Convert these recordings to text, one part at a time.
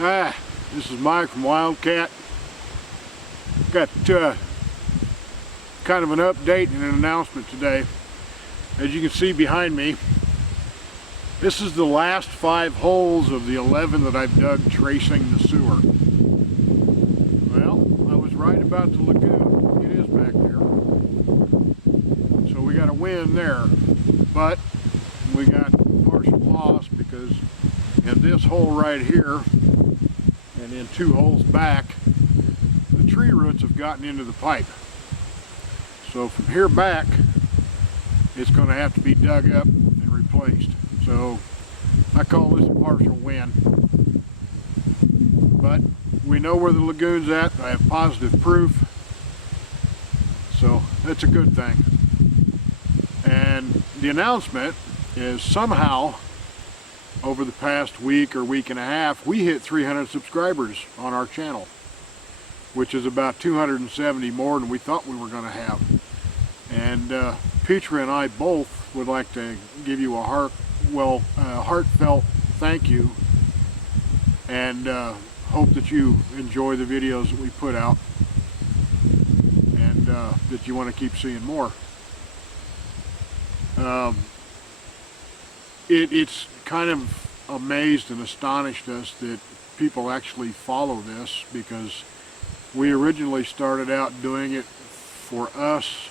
This is Mike from Wildcat. Got kind of an update and an announcement today. As you can see behind me, this is the last 5 holes of the 11 that I've dug tracing the sewer. Well, I was right about the lagoon. It is back there. So we got a win there, but we got partial loss because in this hole right here and in 2 holes back, the tree roots have gotten into the pipe. So from here back, it's going to have to be dug up and replaced. So I call this a partial win. But we know where the lagoon's at. I have positive proof. So that's a good thing. And the announcement is somehow over the past week or week and a half, we hit 300 subscribers on our channel, which is about 270 more than we thought we were going to have. And Petra and I both would like to give you a heartfelt thank you, and hope that you enjoy the videos that we put out, and that you want to keep seeing more. It's kind of amazed and astonished us that people actually follow this, because we originally started out doing it for us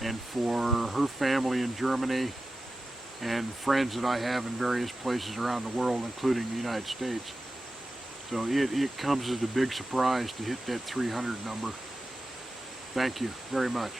and for her family in Germany and friends that I have in various places around the world, including the United States. So it comes as a big surprise to hit that 300 number. Thank you very much.